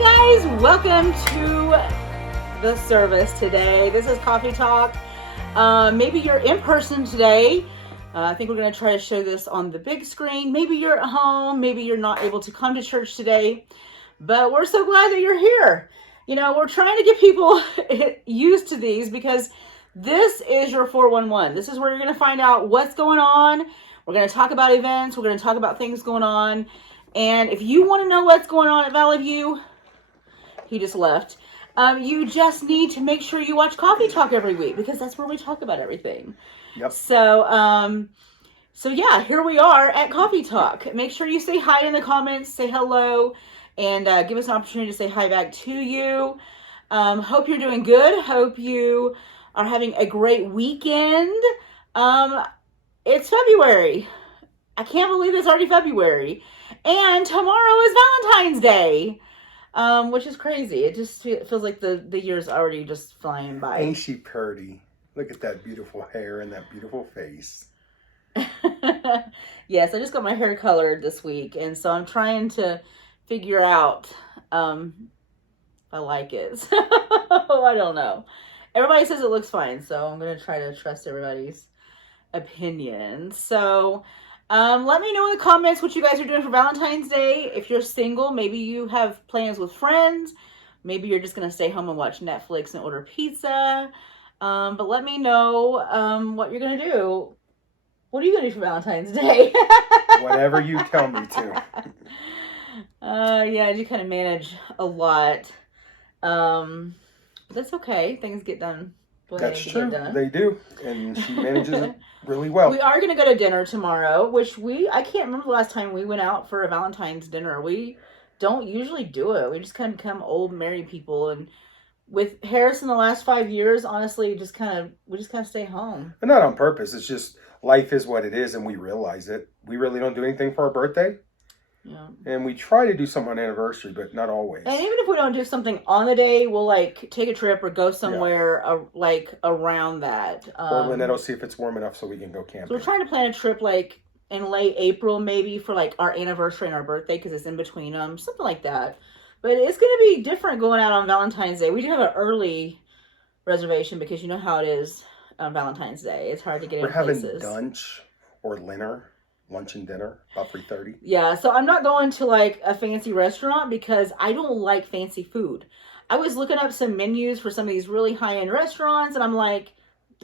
Hi guys, welcome to the service today. This is Coffee Talk. Maybe you're in person today. I think we're going to try to show this on the big screen. Maybe you're at home. Maybe you're not able to come to church today. But we're so glad that you're here. You know, we're trying to get people used to these because this is your 411. This is where you're going to find out what's going on. We're going to talk about events. We're going to talk about things going on. And if you want to know what's going on at Valley View, he just left. You just need to make sure you watch Coffee Talk every week because that's where we talk about everything. Yep. So yeah, here we are at Coffee Talk. Make sure you say hi in the comments, say hello, and give us an opportunity to say hi back to you. Hope you're doing good. Hope you are having a great weekend. It's February. I can't believe it's already February. And tomorrow is Valentine's Day. Which is crazy. It just feels like the year's already just flying by. Ain't she pretty? Look at that beautiful hair and that beautiful face. Yes, I just got my hair colored this week, and so I'm trying to figure out if I like it. So, I don't know. Everybody says it looks fine, so I'm going to try to trust everybody's opinion. So, let me know in the comments what you guys are doing for Valentine's Day. If you're single, maybe you have plans with friends. Maybe you're just going to stay home and watch Netflix and order pizza. But let me know what you're going to do. What are you going to do for Valentine's Day? Whatever you tell me to. Yeah, I do kind of manage a lot. But that's okay. Things get done. That's true. They do. And she manages it really well. We are going to go to dinner tomorrow, which I can't remember the last time we went out for a Valentine's dinner. We don't usually do it. We just kind of become old married people. And with Harrison the last 5 years, honestly, we just kind of stay home. But not on purpose. It's just life is what it is and we realize it. We really don't do anything for our birthday. Yeah. And we try to do something on anniversary, but not always. And even if we don't do something on the day, we'll like take a trip or go somewhere like around that. Or Lynette will see if it's warm enough so we can go camping. So we're trying to plan a trip like in late April maybe for like our anniversary and our birthday because it's in between them, something like that. But it's going to be different going out on Valentine's Day. We do have an early reservation because you know how it is on Valentine's Day. It's hard to get in places. We're having lunch or lunch and dinner, about 3:30. Yeah, so I'm not going to like a fancy restaurant because I don't like fancy food. I was looking up some menus for some of these really high-end restaurants, and I'm like,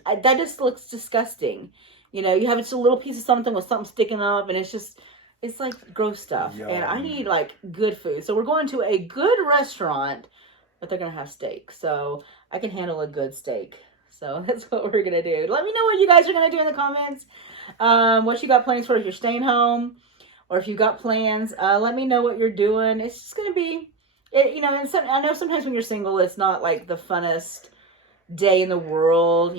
that just looks disgusting. You know, you have just a little piece of something with something sticking up, and it's like gross stuff. Yum. And I need like good food. So we're going to a good restaurant, but they're going to have steak. So I can handle a good steak. So that's what we're going to do. Let me know what you guys are going to do in the comments. What you got plans for if you're staying home or if you've got plans. Let me know what you're doing. It's just going to be, and I know sometimes when you're single, it's not like the funnest day in the world,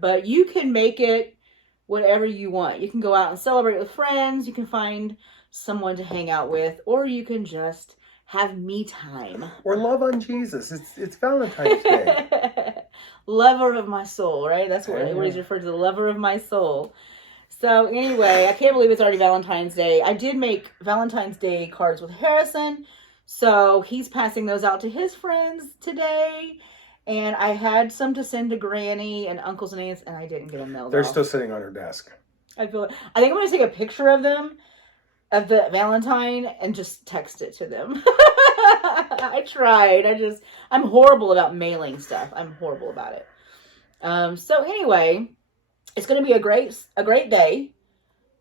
but you can make it whatever you want. You can go out and celebrate with friends. You can find someone to hang out with, or you can just have me time. Or love on Jesus. It's Valentine's Day. Lover of my soul, right? That's what he's referred to, the lover of my soul. So anyway, I can't believe it's already Valentine's Day. I did make Valentine's Day cards with Harrison. So he's passing those out to his friends today. And I had some to send to Granny and uncles and aunts, and I didn't get them mailed They're off. still sitting on her desk. I think I'm going to take a picture of them, of the Valentine, and just text it to them. I tried. I'm horrible about mailing stuff. I'm horrible about it. So anyway, it's going to be a great day.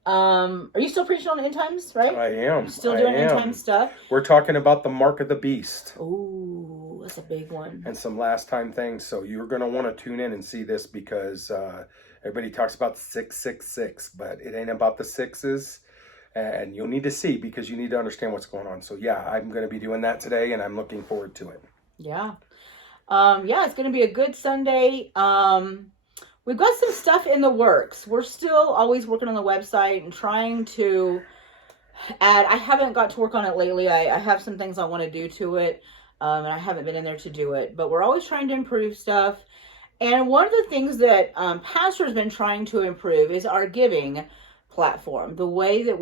Are you still preaching on end times, right? I am. You're still doing end time stuff? We're talking about the mark of the beast. Ooh, that's a big one. And some last time things. So you're going to want to tune in and see this because everybody talks about 666, but it ain't about the sixes. And you'll need to see because you need to understand what's going on. So yeah, I'm going to be doing that today and I'm looking forward to it. Yeah. It's going to be a good Sunday. We've got some stuff in the works. We're still always working on the website and trying to add. I haven't got to work on it lately. I have some things I want to do to it. And I haven't been in there to do it. But we're always trying to improve stuff. And one of the things that Pastor's been trying to improve is our giving platform. The way that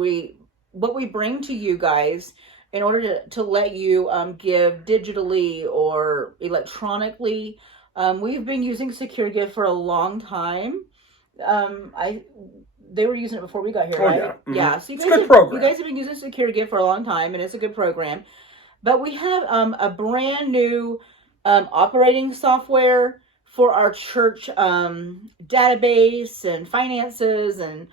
what we bring to you guys in order to let you give digitally or electronically. We've been using SecureGive for a long time. They were using it before we got here, right? Yeah. Mm-hmm. Yeah. So it's a good program. You guys have been using SecureGive for a long time, and it's a good program. But we have a brand new operating software for our church database and finances and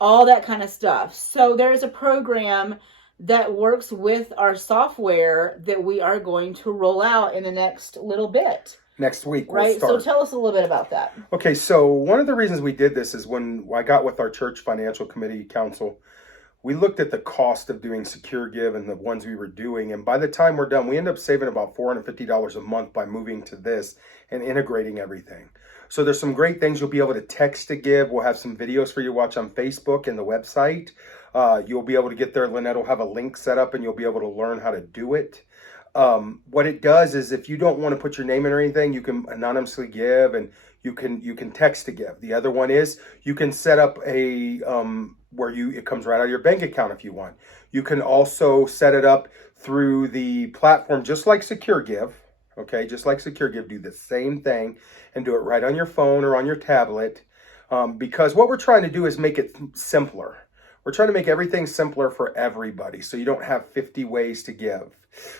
all that kind of stuff. So there's a program that works with our software that we are going to roll out in the next little bit. Next week, right? So tell us a little bit about that. Okay, so one of the reasons we did this is when I got with our church financial committee council, we looked at the cost of doing SecureGive and the ones we were doing. And by the time we're done, we end up saving about $450 a month by moving to this and integrating everything. So there's some great things. You'll be able to text to give. We'll have some videos for you to watch on Facebook and the website. You'll be able to get there. Lynette will have a link set up and you'll be able to learn how to do it. What it does is if you don't want to put your name in or anything, you can anonymously give and you can text to give. The other one is you can set up a where it comes right out of your bank account if you want. You can also set it up through the platform just like SecureGive. Okay, just like SecureGive, do the same thing and do it right on your phone or on your tablet. Because what we're trying to do is make it simpler. We're trying to make everything simpler for everybody so you don't have 50 ways to give.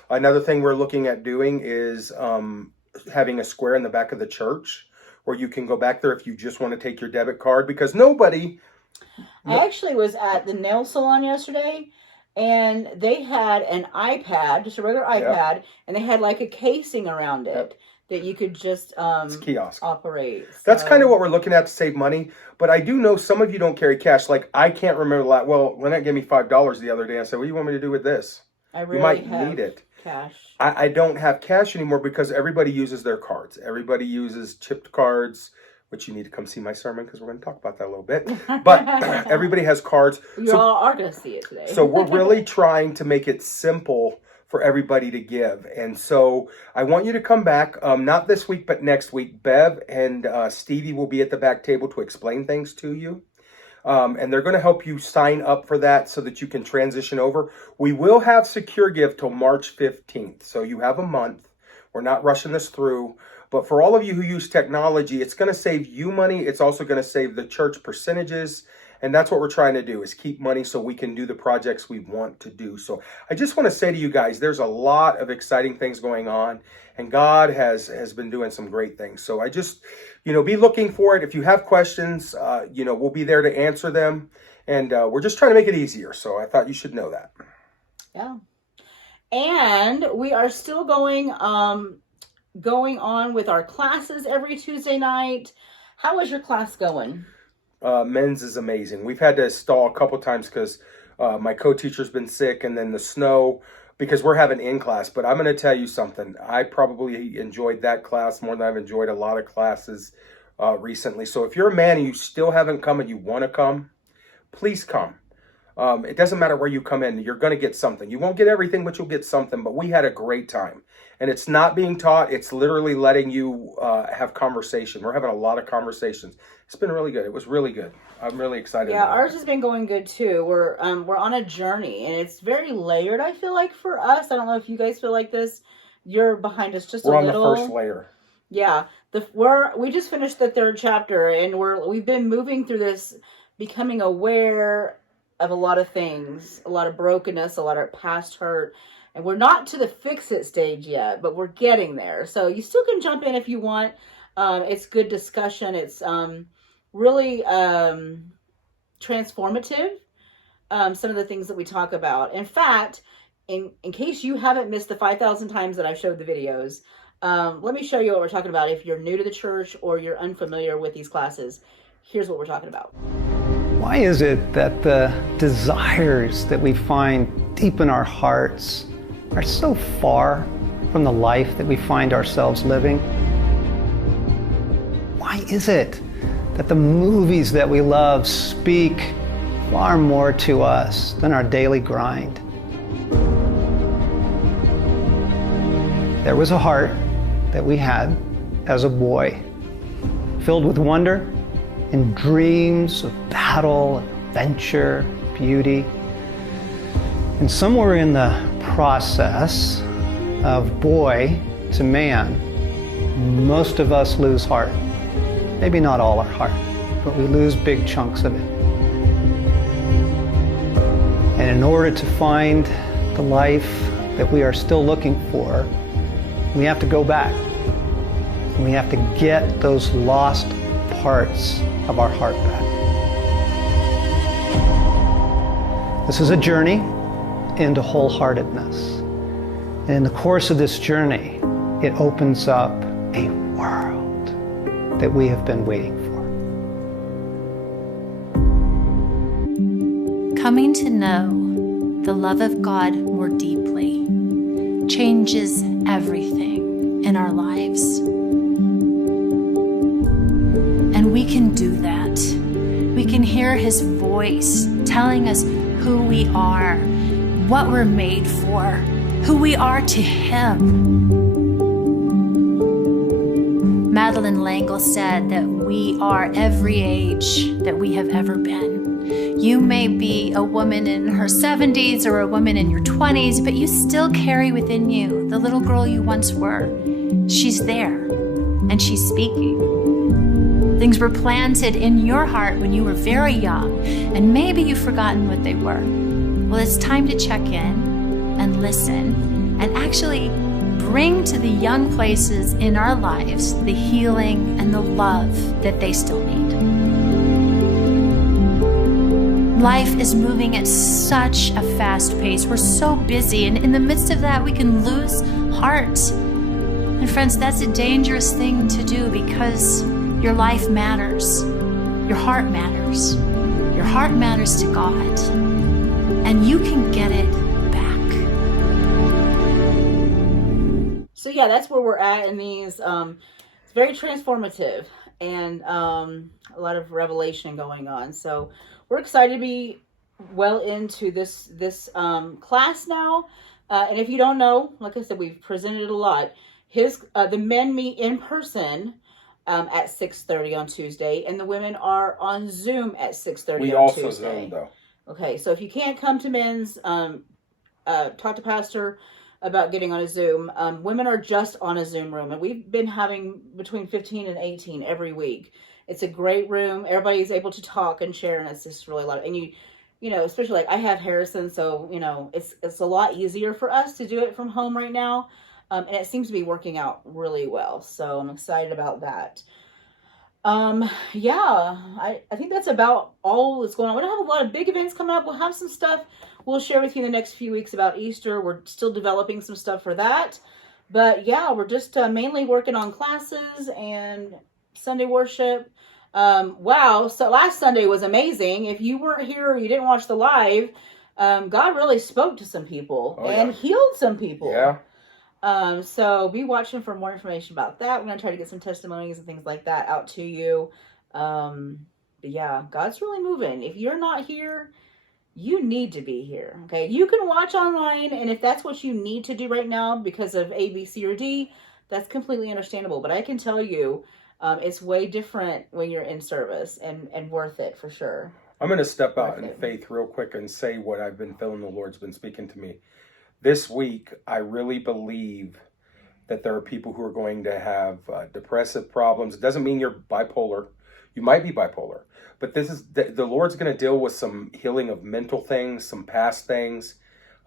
Another thing we're looking at doing is having a square in the back of the church where you can go back there if you just want to take your debit card because nobody... I actually was at the nail salon yesterday and they had an iPad, just a regular iPad, and they had like a casing around it that you could just it's a kiosk. operate. So. That's kind of what we're looking at to save money. But I do know some of you don't carry cash. Like I can't remember that. Well, Lynette gave me $5 the other day. I said, what do you want me to do with this? You might need it. Cash. I don't have cash anymore because everybody uses their cards. Everybody uses chipped cards, which you need to come see my sermon because we're going to talk about that a little bit. But everybody has cards. You all are going to see it today. So we're really trying to make it simple for everybody to give. And so I want you to come back, not this week, but next week. Bev and Stevie will be at the back table to explain things to you. And they're going to help you sign up for that so that you can transition over. We will have SecureGive till March 15th. So you have a month. We're not rushing this through. But for all of you who use technology, it's going to save you money. It's also going to save the church percentages. And that's what we're trying to do is keep money so we can do the projects we want to do. So I just want to say to you guys, there's a lot of exciting things going on. And God has been doing some great things. So I just, be looking for it. If you have questions, we'll be there to answer them. And we're just trying to make it easier. So I thought you should know that. Yeah. And we are still going on with our classes every Tuesday night. How is your class going? Men's is amazing. We've had to stall a couple times because my co-teacher's been sick and then the snow because we're having in-class. But I'm going to tell you something. I probably enjoyed that class more than I've enjoyed a lot of classes recently. So if you're a man and you still haven't come and you want to come, please come. It doesn't matter where you come in. You're going to get something. You won't get everything, but you'll get something. But we had a great time. And it's not being taught. It's literally letting you have conversation. We're having a lot of conversations. It's been really good. It was really good. I'm really excited. Yeah, ours has been going good too. We're on a journey, and it's very layered, I feel like, for us. I don't know if you guys feel like this. You're behind us just a little. We're on the first layer. Yeah. We just finished the third chapter, and we've been moving through this, becoming aware of a lot of things, a lot of brokenness, a lot of past hurt. And we're not to the fix-it stage yet, but we're getting there. So you still can jump in if you want. It's good discussion. It's really transformative, some of the things that we talk about. In fact, in case you haven't missed the 5,000 times that I've showed the videos, let me show you what we're talking about. If you're new to the church or you're unfamiliar with these classes, here's what we're talking about. Why is it that the desires that we find deep in our hearts are so far from the life that we find ourselves living? Why is it that the movies that we love speak far more to us than our daily grind? There was a heart that we had as a boy, filled with wonder and dreams of battle, adventure, beauty. And somewhere in the process of boy to man, most of us lose heart. Maybe not all our heart, but we lose big chunks of it. And in order to find the life that we are still looking for, we have to go back. We have to get those lost parts of our heart back. This is a journey into wholeheartedness. And in the course of this journey, it opens up a world that we have been waiting for. Coming to know the love of God more deeply changes everything in our lives. And we can do that. We can hear His voice telling us who we are, what we're made for, who we are to Him. Madeleine L'Engle said that we are every age that we have ever been. You may be a woman in her 70s or a woman in your 20s, but you still carry within you the little girl you once were. She's there, and she's speaking. Things were planted in your heart when you were very young, and maybe you've forgotten what they were. Well, it's time to check in and listen and actually bring to the young places in our lives the healing and the love that they still need. Life is moving at such a fast pace. We're so busy, and in the midst of that, we can lose heart. And friends, that's a dangerous thing to do because your life matters. Your heart matters. Your heart matters to God. And you can get it back. So yeah, that's where we're at in these. It's very transformative and a lot of revelation going on. So we're excited to be well into this class now. And if you don't know, like I said, we've presented it a lot. The men meet in person at 6:30 on Tuesday, and the women are on Zoom at 6:30 We on also Tuesday. Zoom though. Okay, so if you can't come to men's, talk to Pastor about getting on a Zoom. Women are just on a Zoom room, and we've been having between 15 and 18 every week. It's a great room. Everybody's able to talk and share, and it's just really a lot. And you know, especially like I have Harrison, so you know, it's a lot easier for us to do it from home right now. And it seems to be working out really well. So I'm excited about that. Yeah, I think that's about all that's going on. We don't have a lot of big events coming up. We'll have some stuff we'll share with you in the next few weeks about Easter. We're still developing some stuff for that. But yeah, we're just mainly working on classes and Sunday worship. Wow, so last Sunday was amazing. If you weren't here or you didn't watch the live, God really spoke to some people and healed some people. Yeah. So be watching for more information about that. We're going to try to get some testimonies and things like that out to you. But yeah, God's really moving. If you're not here, you need to be here. Okay. You can watch online. And if that's what you need to do right now because of A, B, C, or D, that's completely understandable. But I can tell you, it's way different when you're in service and worth it for sure. I'm going to step out in faith real quick and say what I've been feeling the Lord's been speaking to me. This week, I really believe that there are people who are going to have depressive problems. It doesn't mean you're bipolar. You might be bipolar. But this is the Lord's going to deal with some healing of mental things, some past things.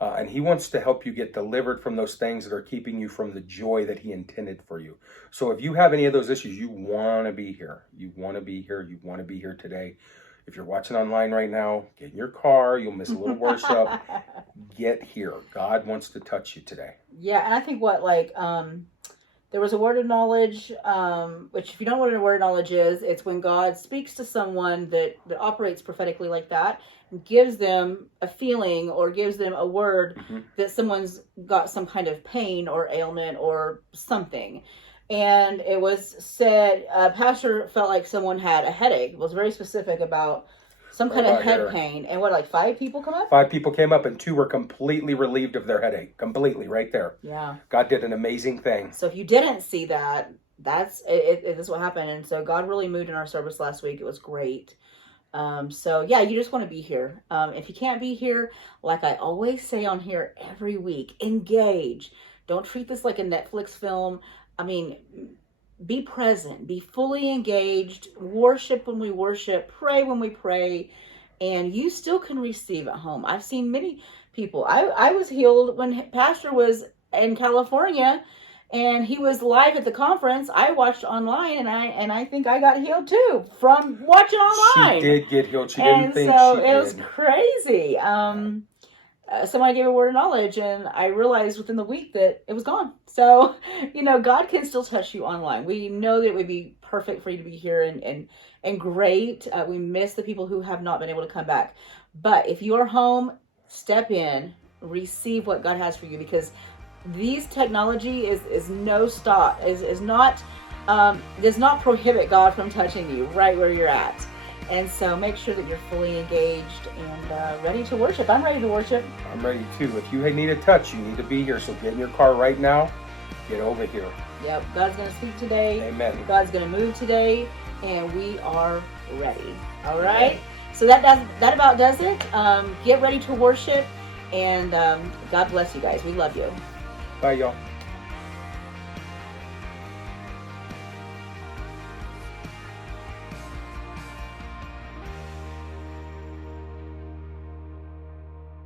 And He wants to help you get delivered from those things that are keeping you from the joy that He intended for you. So if you have any of those issues, you want to be here. You want to be here. You want to be here today. If you're watching online right now, get in your car. You'll miss a little worship. Get here. God wants to touch you today. Yeah, and I think there was a word of knowledge, which if you don't know what a word of knowledge is, it's when God speaks to someone that operates prophetically like that and gives them a feeling or gives them a word that someone's got some kind of pain or ailment or something. And it was said, Pastor felt like someone had a headache. It was very specific about some kind of head pain. And 5 people come up? 5 people came up and 2 were completely relieved of their headache. Completely, right there. Yeah. God did an amazing thing. So if you didn't see that, that's what happened. And so God really moved in our service last week. It was great. So yeah, you just want to be here. If you can't be here, like I always say on here every week, engage. Don't treat this like a Netflix film. I mean, be present, be fully engaged, worship when we worship, pray when we pray, and you still can receive at home. I've seen many people. I was healed when Pastor was in California and he was live at the conference. I watched online, and I think I got healed too from watching online. She did get healed. She And didn't think so she it was did. crazy. Somebody gave a word of knowledge, and I realized within the week that it was gone. So, God can still touch you online. We know that it would be perfect for you to be here and great. We miss the people who have not been able to come back. But if you are home, step in, receive what God has for you, because these technology is no stop, is not, does not prohibit God from touching you right where you're at. And so make sure that you're fully engaged and ready to worship. I'm ready to worship. I'm ready too. If you need a touch, you need to be here. So get in your car right now. Get over here. Yep, God's going to speak today. Amen. God's going to move today, and we are ready. All right? So that about does it. Get ready to worship, and God bless you guys. We love you. Bye, y'all.